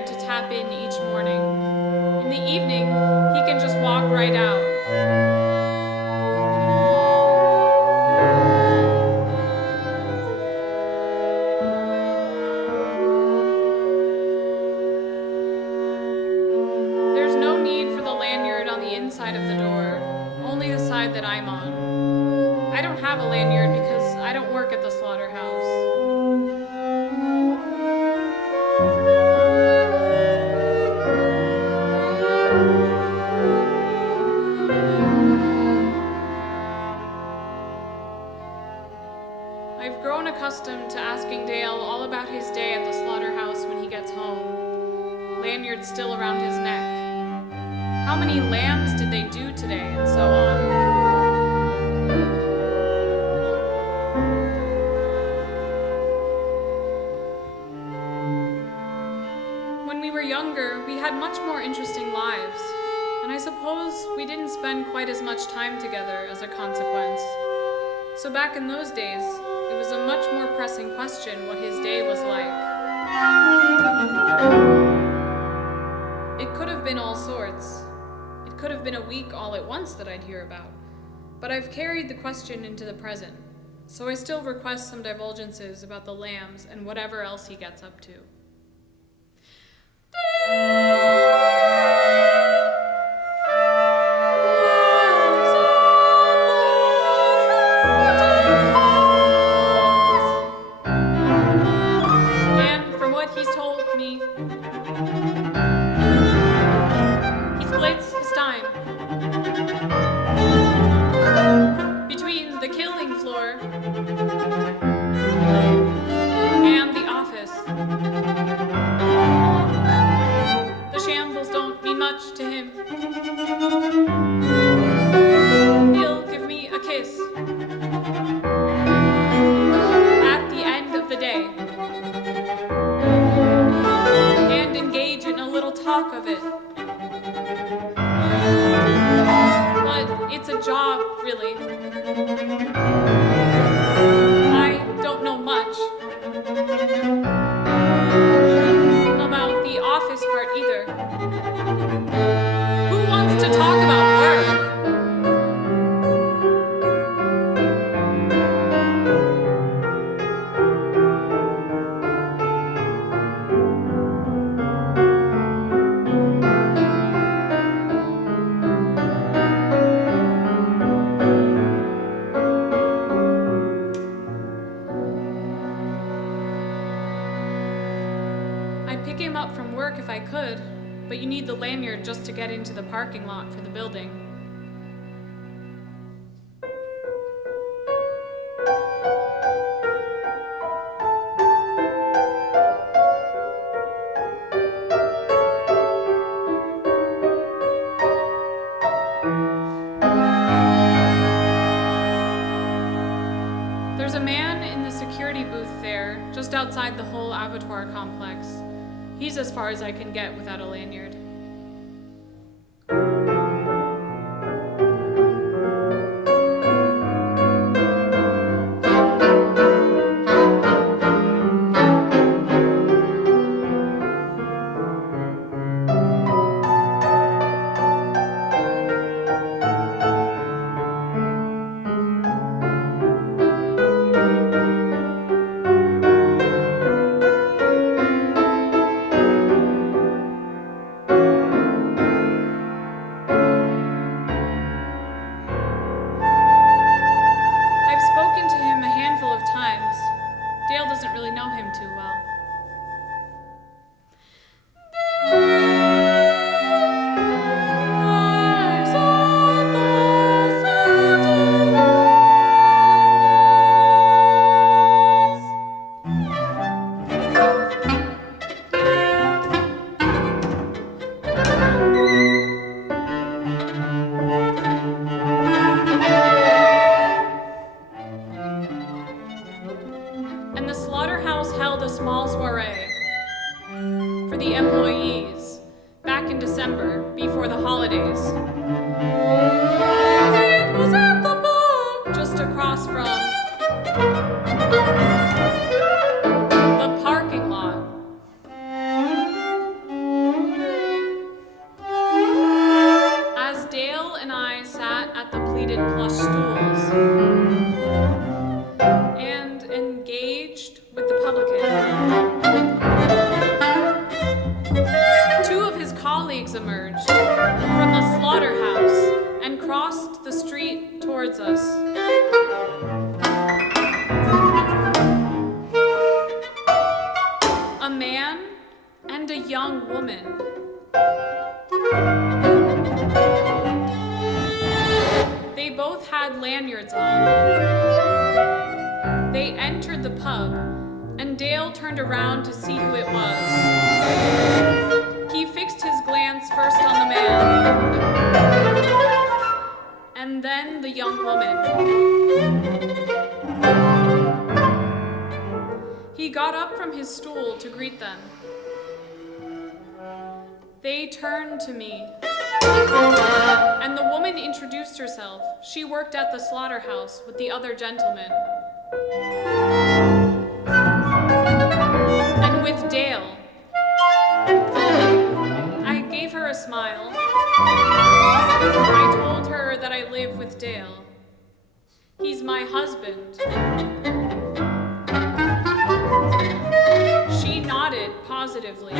lanyard to tap in each morning. In the evening, he can just walk right out. There's no need for the lanyard on the inside of the door, only the side that I'm on. I don't have a lanyard because I don't work at the slaughterhouse. I've grown accustomed to asking Dale all about his day at the slaughterhouse when he gets home, lanyard still around his neck. How many lambs did they do today, and so on. When we were younger, we had much more interesting lives, and I suppose we didn't spend quite as much time together as a consequence. So back in those days, it was a much more pressing question what his day was like. It could have been all sorts. It could have been a week all at once that I'd hear about. But I've carried the question into the present, so I still request some divulgences about the lambs and whatever else he gets up to. And from what he's told me, he splits his time between the killing floor and the office. The shambles don't mean much to him. He'll give me a kiss at the end of the day and engage in a little talk of it. But it's a job, really. I don't know much about the office part either. Who wants to talk about work? I'd pick him up from work if I could, but you need the lanyard just to get into the parking lot for the building. There's a man in the security booth there, just outside the whole abattoir complex. He's as far as I can get without a lanyard. towards us. A man and a young woman. They both had lanyards on. They entered the pub, and Dale turned around to see who it was. He fixed his glance first on the man, and then the young woman. He got up from his stool to greet them. They turned to me, and the woman introduced herself. She worked at the slaughterhouse with the other gentlemen. And with Dale. I gave her a smile. I told her that I live with Dale. He's my husband. She nodded positively.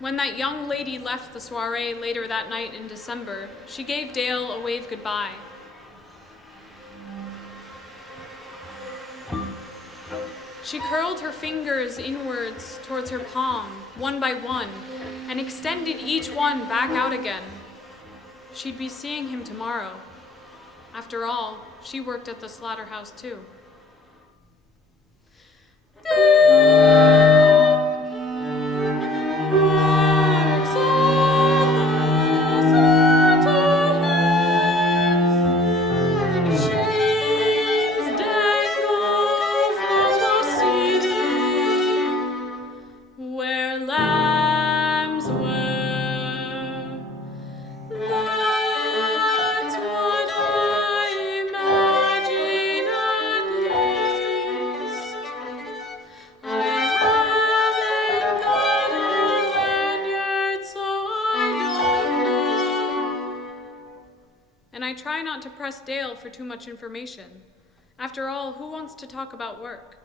When that young lady left the soiree later that night in December, she gave Dale a wave goodbye. She curled her fingers inwards towards her palm, one by one, and extended each one back out again. She'd be seeing him tomorrow. After all, she worked at the slaughterhouse too. Try not to press Dale for too much information. After all, who wants to talk about work?